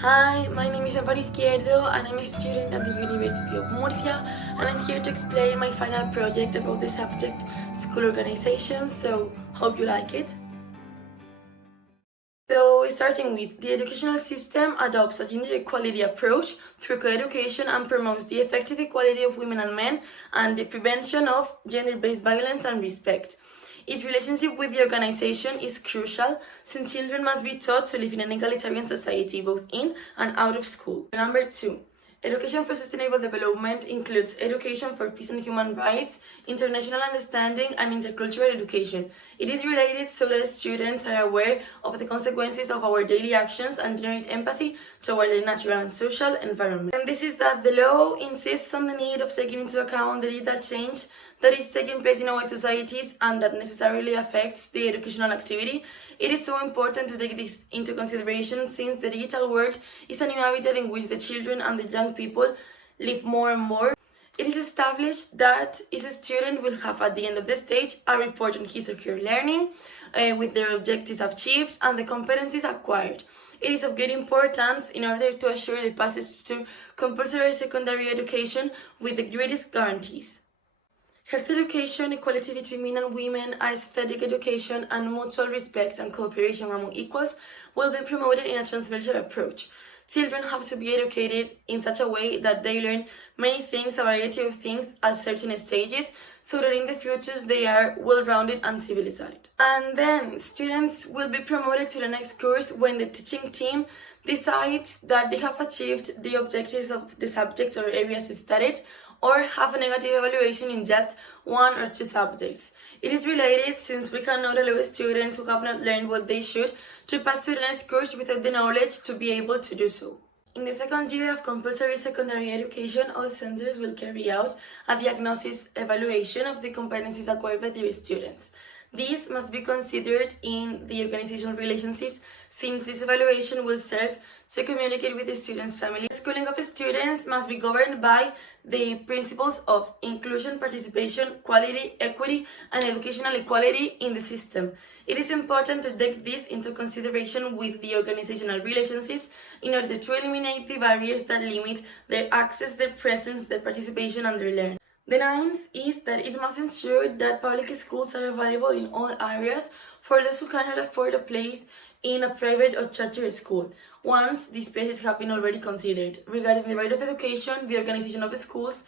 Hi, my name is Amparo Izquierdo and I'm a student at the University of Murcia, and I'm here to explain my final project about the subject school organization, so hope you like it. So, starting with, the educational system adopts a gender equality approach through co-education and promotes the effective equality of women and men and the prevention of gender-based violence and respect. Its relationship with the organization is crucial since children must be taught to live in an egalitarian society both in and out of school. Number 2. Education for sustainable development includes education for peace and human rights, international understanding, and intercultural education. It is related so that students are aware of the consequences of our daily actions and generate empathy toward the natural and social environment. And this is that the law insists on the need of taking into account the digital change that is taking place in our societies and that necessarily affects the educational activity. It is so important to take this into consideration since the digital world is a new habitat in which the children and the young people live more and more. It is established that each student will have at the end of the stage a report on his or her learning with their objectives achieved and the competencies acquired. It is of great importance in order to assure the passage to compulsory secondary education with the greatest guarantees. Health education, equality between men and women, aesthetic education, and mutual respect and cooperation among equals will be promoted in a transversal approach. Children have to be educated in such a way that they learn many things, a variety of things at certain stages, so that in the futures they are well-rounded and civilized. And then students will be promoted to the next course when the teaching team decides that they have achieved the objectives of the subjects or areas studied, or have a negative evaluation in just one or two subjects. It is related since we cannot allow students who have not learned what they should to pass to the next course without the knowledge to be able to do so. In the second year of compulsory secondary education, all centers will carry out a diagnosis evaluation of the competencies acquired by their students. These must be considered in the organizational relationships since this evaluation will serve to communicate with the students' families. The schooling of students must be governed by the principles of inclusion, participation, quality, equity, and educational equality in the system. It is important to take this into consideration with the organizational relationships in order to eliminate the barriers that limit their access, their presence, their participation, and their learning. The ninth is that it must ensure that public schools are available in all areas for those who cannot afford a place in a private or charter school, once these places have been already considered. Regarding the right of education, the organization of schools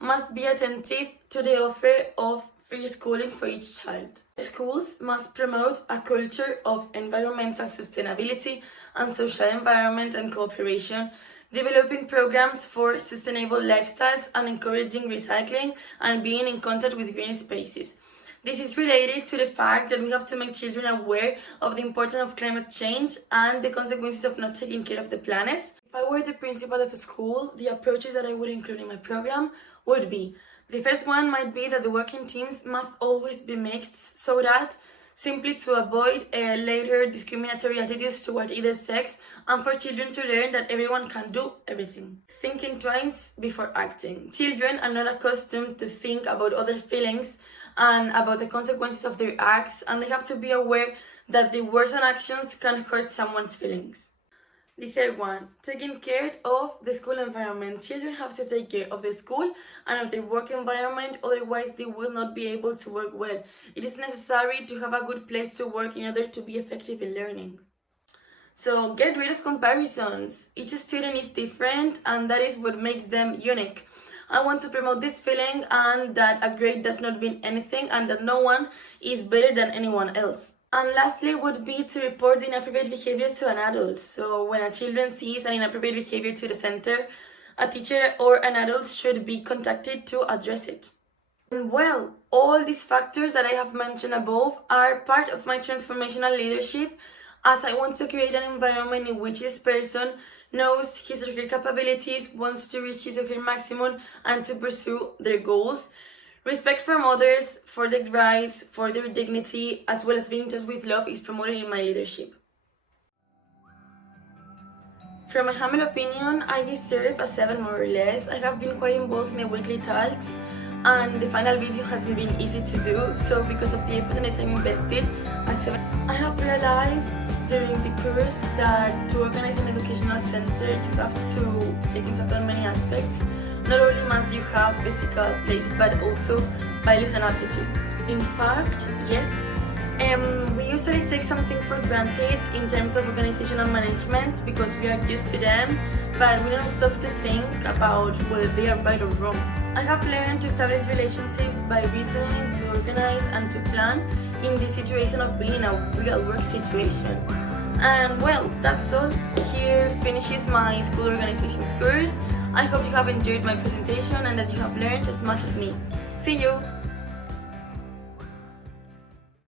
must be attentive to the offer of free schooling for each child. Schools must promote a culture of environmental sustainability and social environment and cooperation, developing programs for sustainable lifestyles and encouraging recycling and being in contact with green spaces. This is related to the fact that we have to make children aware of the importance of climate change and the consequences of not taking care of the planet. If I were the principal of a school, the approaches that I would include in my program would be: the first one might be that the working teams must always be mixed so that simply to avoid later discriminatory attitudes toward either sex and for children to learn that everyone can do everything. Thinking twice before acting. Children are not accustomed to think about other feelings and about the consequences of their acts, and they have to be aware that the words and actions can hurt someone's feelings. The third one, taking care of the school environment. Children have to take care of the school and of their work environment, otherwise they will not be able to work well. It is necessary to have a good place to work in order to be effective in learning. So get rid of comparisons. Each student is different and that is what makes them unique. I want to promote this feeling and that a grade does not mean anything and that no one is better than anyone else. And lastly would be to report inappropriate behaviors to an adult. So when a child sees an inappropriate behavior to the center, a teacher or an adult should be contacted to address it. And well, all these factors that I have mentioned above are part of my transformational leadership, as I want to create an environment in which this person knows his or her capabilities, wants to reach his or her maximum, and to pursue their goals. Respect from others, for their rights, for their dignity, as well as being taught with love is promoted in my leadership. From my humble opinion, I deserve a 7 more or less. I have been quite involved in the weekly tasks and the final video hasn't been easy to do, so because of the effort and the time invested, I have realized during the course that to organize an educational center you have to take into account many aspects. Not only must you have physical places but also values and attitudes. In fact, yes, we usually take something for granted in terms of organization and management because we are used to them, but we don't stop to think about whether they are right or wrong. I have learned to establish relationships by reasoning, to organize and to plan in the situation of being in a real work situation. And well, that's all. Here finishes my school organizations course. I hope you have enjoyed my presentation and that you have learned as much as me. See you!